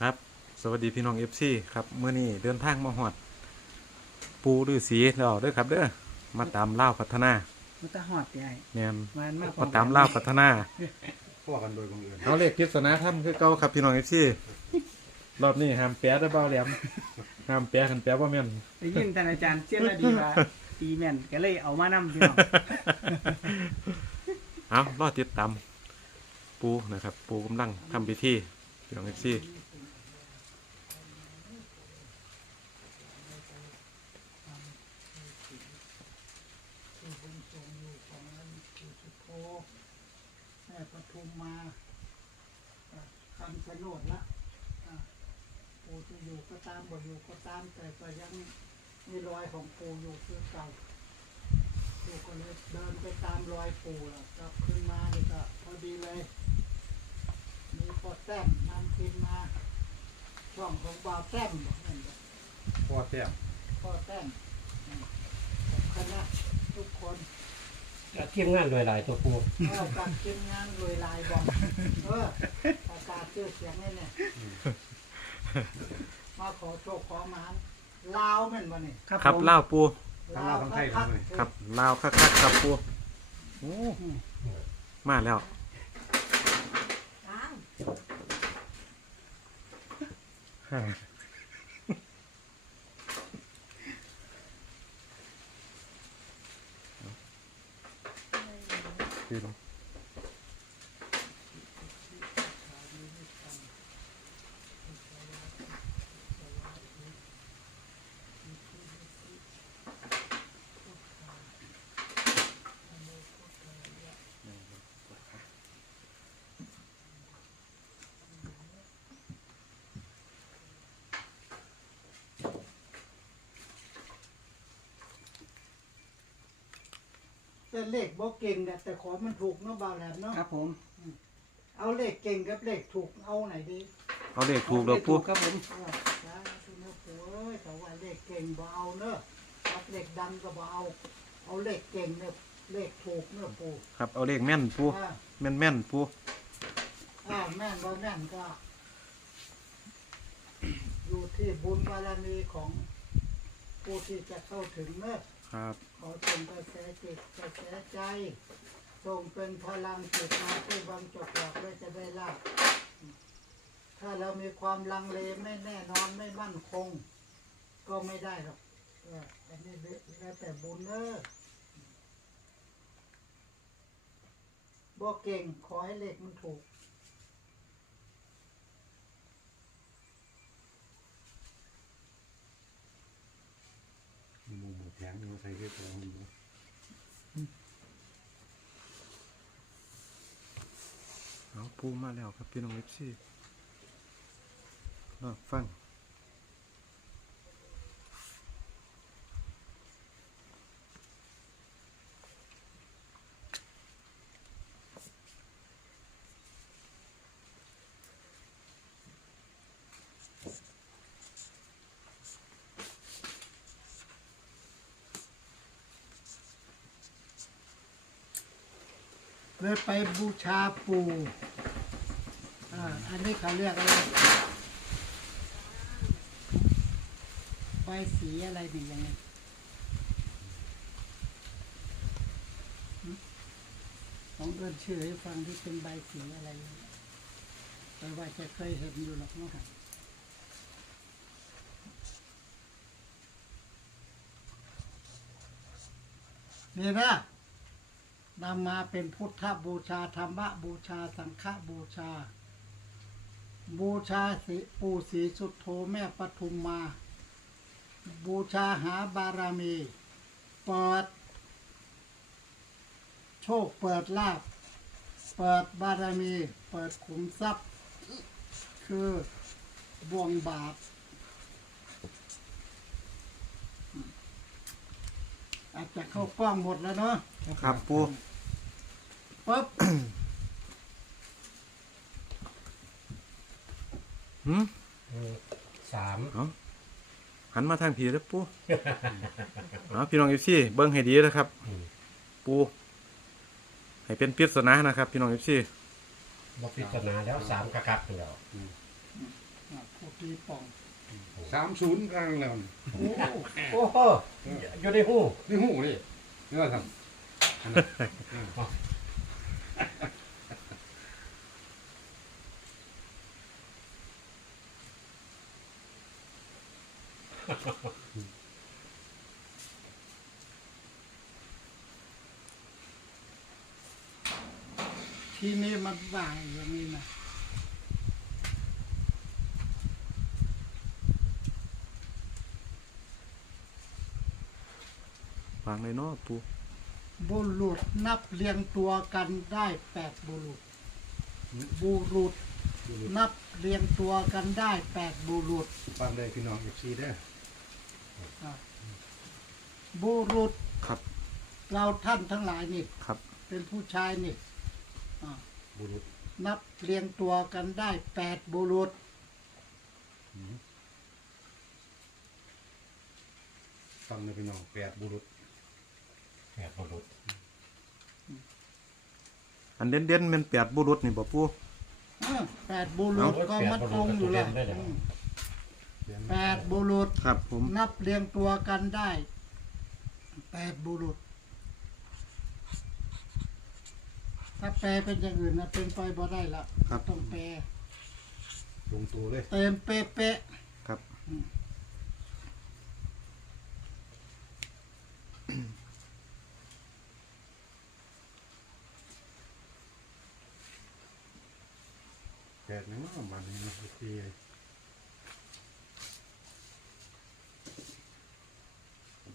ครับ สวัสดีพี่น้องเอฟซีครับเมื่อนี้เดินทางมาหอด ปูฤาษีแล้วเด้อครับเด้อมาตามเล่าวพัฒนามันตาหอดใหญ่เนี่ยมันมากมาตามเล่าวพัฒนาพ่อกันโดยบังเอิญเอาเลขพิศนาถ้ำคือเก่าครับพี่น้องเอฟซีรอบนี้ห้ามแปะได้อเบาแหลมห้ามแปะคันแปะว่าแม่นได้ยินท่านอาจารย์เชี่ยละดีว่าตีแม่นก็เลยเอามานำพี่น้องเอารอติดตามปูนะครับ ปูกำลังทำพิธีพี่น้องเอฟซี แม่ปทุมมาคำชะโนดละปูจะ อยู่ก็ตามบ่อยู่ก็ตามแต่ก็ยังมีรอยของปูอยู่คือเก่าปูก็เลยเดินไปตามรอยปูแล้วกลับขึ้นมานี่ก็พอดีเลย มีพอแต้มนำทีมมาช่องของบ่าวแต้มบอกนั่นบอกพ่อแต้มพ่อแต้มอืมกับคณะทุกคน ก็เที่ยงงานโดยหลายตัวปูเออการทีมงานรวยลายบอกเออประกาศชื่อเสียงนี่เนี่ย มาขอโชคขอหมานลาวแม่นบ่นี่ครับเล่าวปูทั้งลาวทั้งไทยทั้งเลยครับเล่าวคักๆครับปูโอ้มาแล้วพี่น้อ แต่เลขบ่เก่งเนี่ยแต่ขอมันถูกเนาะบ่าวแหลมเนาะครับผมเอาเลขเก่งกับเลขถูกเอาไหนดีเอาเลขถูกแล้วปูครับผมเออสาธุนะปู่เอ้ยแต่ว่าเลขเก่งบ่เอาเนอะรับเลขดังก็บ่เอา เอาเลขเก่งเนี่ยเลขถูกเนอะปู่ครับเอาเลขแม่นปูอ่าแม่นแม่นปูอ่าแม่นบ่แม่นก็ อยู่ที่บุญบารมีของผู้ที่จะเข้าถึงเนอะ ครับ ขอส่งกระแสจิตกระแสใจส่งเป็นพลังจิตมาที่บางจดหลอกไว้จะได้ลาบถ้าเรามีความลังเลไม่แน่นอนไม่มั่นคง ก็ไม่ได้หรอกอันนี้แล้วแต่บุญเนอะบอกเก่งขอให้เลขมันถูก หมูหมูแพงนี่มาใส่เรื่องของหมูเอาปูมาแล้วครับพี่น้องเอฟซีรอฟัง เลยไปบูชาปู่อ่าอันนี้เขาเรียกอะไรใบสีอะไรนี่ยังไงหึลองเอื้อนชื่อให้ฟังที่เป็นใบสีอะไรแต่ว่าจะเคยเห็นอยู่หรอกเนาะครับนี่นะ นำมาเป็นพุทธบูชาธรรมบูชาสังฆบูชา บูชาสิปู่ศรีสุดโธแม่ปทุมมา บูชาหาบารมีเปิด โชคเปิดลาภเปิดบารมี เปิดขุมทรัพย์ คือบวงบาทอาจจะเข้ากล้องหมดแล้วเนาะครับปู ปั๊บหืมสามเอาหันมาทางผีแล้วปูเอาพี่น้องเอฟซีเบิ้งให้ดีนะครับ ปูให้เป็นปริศนานะครับ พี่น้องเอฟซีบอกพิจารณาแล้วสามกระคักแล้วอ่าผู้ตีป่องสามศูนย์กลางแล้วนี่โอ้โอ้โหอยู่ในหูนี่หูนี่นี่ว่าทำอันนั้น ทีนี้มันว่างอย่างนี้นะวางเลยเนาะปูบุรุษนับเรียงตัวกันได้แปดบุรุษ บุรุษ นับเรียงตัวกันได้แปดบุรุษ ฟังได้พี่น้องเอฟซีได้อ บุรุษครับ เราท่านทั้งหลายนี่ ครับ เป็นผู้ชายนี่อ่าบุรุษนับเรียงตัวกันได้แปดบุรุษ ฟังได้พี่น้องแปดบุรุษแปดบุรุษอันเด่นเด่นๆแมันแปดบุรุษนี่บ่ปูเออแปดบุรุษก็มันตรงอยู่แล้วอืมเขียน แปดบุรุษ ครับผม นับเรียงตัวกันได้แปดบุรุษ ถ้าแปลเป็นอย่างอื่นนะเป็นไปบ่ได้ละครับ ต้องแปลลงตัวเลยเต็มเป๊ะครับ แปดนี่เนาะมันนี่เนาะเอฟซี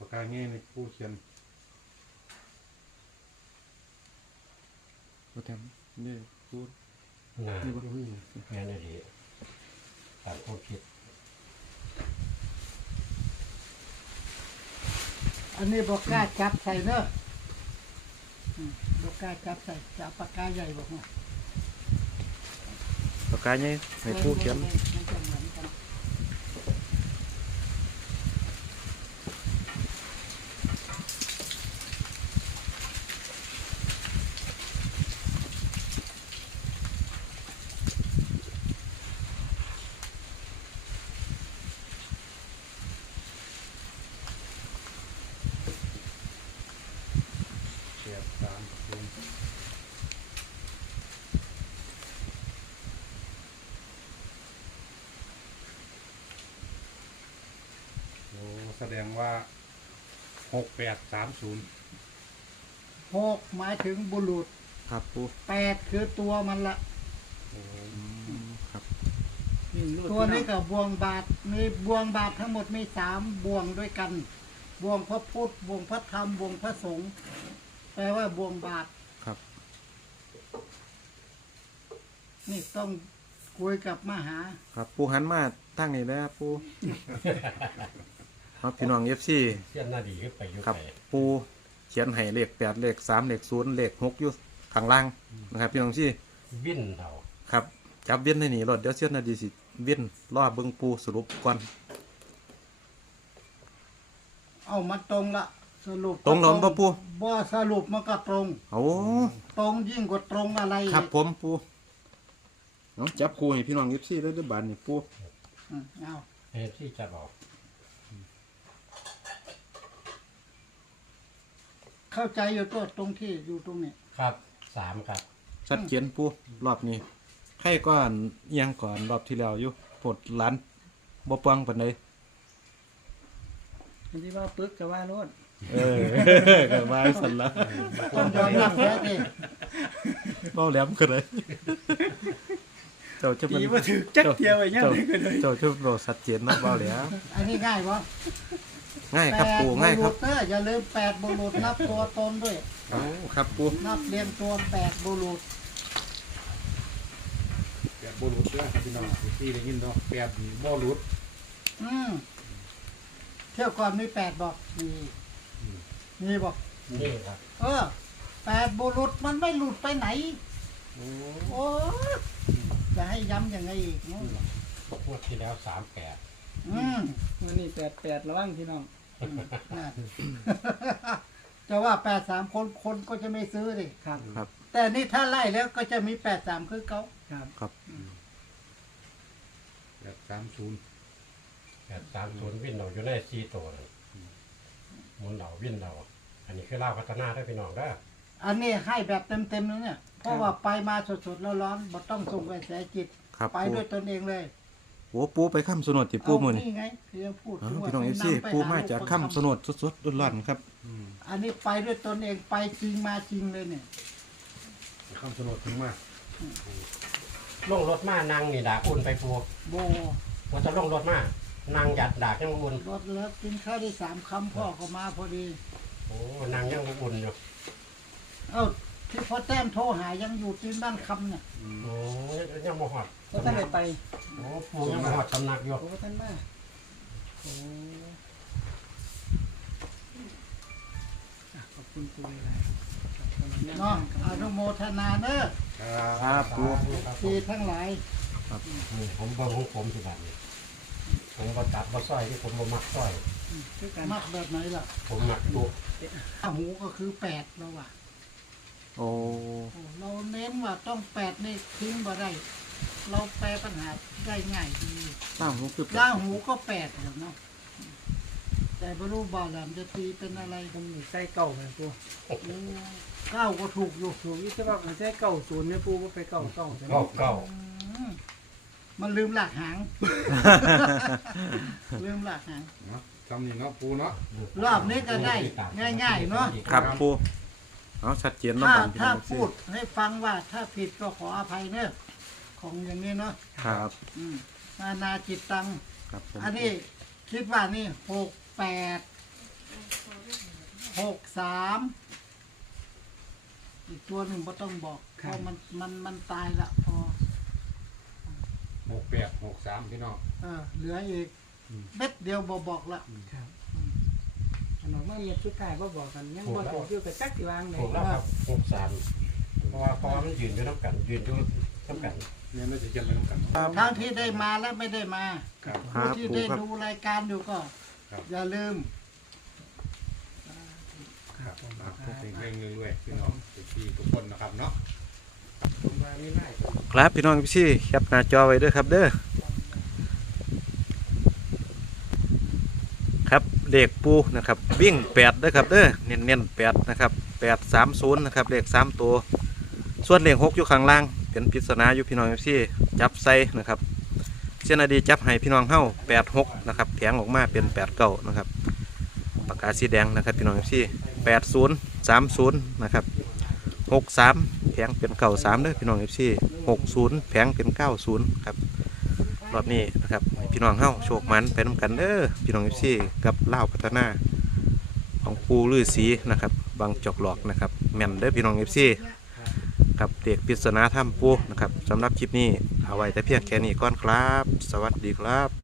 ปากกาเงี้ยนี่ผู้เขียนบ่แทนนี่ปูน่านี่บ่แม่นดีตามความคิดๆอันนี้บอกกล้าจับใส่เนอะอืมบอกกล้าจับใส่จับปากกาใหญ่บอกว่าปากกาใหญ่ให้ปูเขียนมันจะเหมือนกัน แปดสามศูนย์โอ้ แสดงว่าหกแปดสามศูนย์หกหมายถึงบุรุษครับปูแปดคือตัวมันละโอ้อืมครับตัวนี้กับบวงบาทมีบวงบาททั้งหมดมีสามบวงด้วยกัน บวงพระพุทธบวงพระธรรมบวงพระสงฆ์แปลว่าบวงบาทครับนี่ต้องคุยกับมหา ครับปูหันมาตั้งนี่แล้วปูครับ พี่น้อง FC เสี้ยนหน้าดีขึ้นไปอยู่ครับ ไปปูเขียนให้เลขแปดเลขสามเลขศูนย์เลขหกอยู่ข้างล่างนะครับ พี่น้องที่วิ่นเท่าครับ จับเวียนในนี่รถเดี๋ยวเสียนาดีสิเวียนล่อเบิ้งปูสรุปก่อน เอามาตรงละสรุปตรงหลอมปะปูบ่สรุปมันก็ตรง โอ้ตรงยิ่งกว่าตรงอะไรอีกครับผมปูเอาจับครูให้พี่น้องยิปซี่ได้ด้วยบานนี่ปูอืมเอาเฮ้ที่จะบอก เข้าใจอยู่ตัวตรงที่อยู่ตรงนี้ครับสามครับชัดเจนปูรอบนี้ใครก่อนเอียงก่อนรอบที่แล้วอยู่ปวดหล้านบ่ปังปานใดอันที่ว่าปึ๊กกับว่าโลดเออ ก็มาสันละต้องยอมรับแท้ดิเบ้าแหลมก็เลยเจ้าจะมันตีว่าถือจักเดียวไอ้เงี้ยเจ้าเลยก็เลย เจ้าจะโรชัดเจนเนาะเบ้าแหลมอันนี้ง่ายปะ ง่ายครับแปดปูบุง่ายครุรับษเนอะอย่าลืมแปดบุรุษนับตัวตนด้วย โอ้ครับปูนับเรียงตัวแปดบุรุษแปดบุรุษเด้อครับพี่น้องเอฟซีได้ยินเนาะแปดนี่บ่รุษอืมเที่ยวก่อนมีแปดบอกมีมีบอกนี่ครับเออแปดบุรุษมันไม่หลุดไปไหน โอ้โอ้จะให้ย้ำยังไงอีกเนอะงวดที่แล้วสามแปดอืมวันนี้แปดแปดระวังพี่น้อง นั่นจะว่าแปดสามคนคนก็จะไม่ซื้อดิครับครับ แต่นี่ถ้าไล่แล้วก็จะมีแปดสามคือเขาครับ ครับแปดดสามศูนย์แปดสามศูนย์วิ่นเราอยู่ในสี่ตัวนั่นหมุนเราวิ่นเรา อันนี้คือเล่าวพัฒนาได้อพี่น้องได้ออันนี้ให้แบบเต็มๆเลยเนี่ย เพราะว่าไปมาสดๆแล้วร้อนบ่ต้องส่งกระแสจิต ครับไปปูด้วยตนเองเลย โอ้ปูไปข้ามสนดติปูมือนี่นี่ไงเพียงพูดอ้าวถึงว่าพี่น้องเอให้ฟซีนำไปปูหมาลูจากประข้ามคำสนดสดๆร้อนๆครับอืมอันนี้ไปด้วยตนเองไปจริงมาจริงเลยเนี่ยคำสนดถึงมาลงรถมานั่งนี่ดากอุ่นไปปูโบว่าจะลงรถมานั่งหยัดดากยังอุ่นรถเลิฟกินข้าวได้สามคำพ่อก็มาพอดีโอ้นั่งยังอุ่นอยู่เอ้า ที่พ่อแต้มโทรหายังอยู่ที่บ้านคำเนี่ยอืมโอ้ยังบ่ฮอดก็ท่านได้ไปโอ้ปูยังบ่ฮอดสำนักอยู่โอ้ท่านมาโอ้อะขอบคุณปูเลยเนาะอนุโมทนาเนอะครับครับปูทีทั้งหลายนี่ผมเบิ่งของผมสิบัดนี้ผมบ่ตัดบ่ซอยที่ผมบ่มักซอยคือกันมักแบบไหนล่ะ ผมมักตุกข้าหูก็คือแปดแล้วว่ะ โอ้โอ้ เราเน้นว่าต้องแปดนี่ทิ้งบ่ได้ เราแปลปัญหาได้ง่ายดีล่างหูคือล่างหูก็แปดแล้วเนาะ แต่บรรลุบาลามจะตีเป็นอะไรผมนี่ใส่เก่าไปปูโอ้เก้าก็ถูกอยู่ถูกยี่สิบว่ามันใส่เก่าศูนย์เนี่ยปูว่าไปเก่าเก่าใช่ไหมเก้าเก้าอืมมันลืมหลักหาง ลืมหลักหาง เนาะจำนี่เนาะปูเนาะรอบนี้ก็ได้ง่ายๆเนอะครับปู เอาชัดเจนเนาะถ้าบัดพี่น้ถ้าองพูดให้ฟังว่าถ้าผิดก็ขออภัยเนอะของอย่างนี้เนาะครับ อืมนานาจิตตัง ครับผมอันนี้คิดว่านี่หกแปดหกสามอีกตัวหนึ่งก็ต้องบอกเพราะมันมันมันตายละพอ หกแปดหกสามพี่น้อง เออเหลืออีกอืมเม็ดเดียวบอบอกละครับอั นนั้นว่าเมียสุดท้ายบ่บอกกันยังบ่ถูกอยู่กับจักสิวางไหนถูกแล้วครับหกสามเพราะว่าพราะว่ามันยืนอยู่น้ำกันยืนอยู่น้ำกันเนี่ยเราจะเขียนไปน้ำกัน ทั้งที่ได้มาและไม่ได้มาครับผู้ที่ได้ดูรายการอยู่ก็ อย่าลืมครับครับพวกเพลงๆรวยๆพี่น้องพี่ทุกคนนะครับเนาะครับพี่น้องพี่แคปหน้าจอไว้ด้วยครับเด้อครับ เลขปูนะครับวิ่งแปดเด้อครับเด้อเน้นเน้นๆแปดนะครับแปดสามศูนย์นะครับเลขสามตัว ส่วนเลขหกอยู่ข้างล่างเป็นปริศนาอยู่พี่น้องพี่จับใส่นะครับเส้นอดีจับให้พี่น้องเฮ้าแปดหกนะครับแถงออกมาเป็นแปดเก้านะครับปากกาสีแดงนะครับพี่น้องพี่แปดศูนย์สามศูนย์นะครับหกสามแผงเป็นเก้าสามเด้อพี่น้องพี่หกศูนย์แผงเป็นเก้าศูนย์ครับ รอบนี้นะครับพี่น้องเฮ้าโชคมันไปน้ากันเด้อพี่น้องพี่กับเล่าพัฒนาของปูลือสีนะครับบางจอกหลอกนะครับแม่นเด้อพี่น้องพี่ครับเด็กปริศนาถ้ำปูนะครับสำหรับคลิปนี้เอาไว้แต่เพียงแค่นี้ก่อนครับ สวัสดีครับ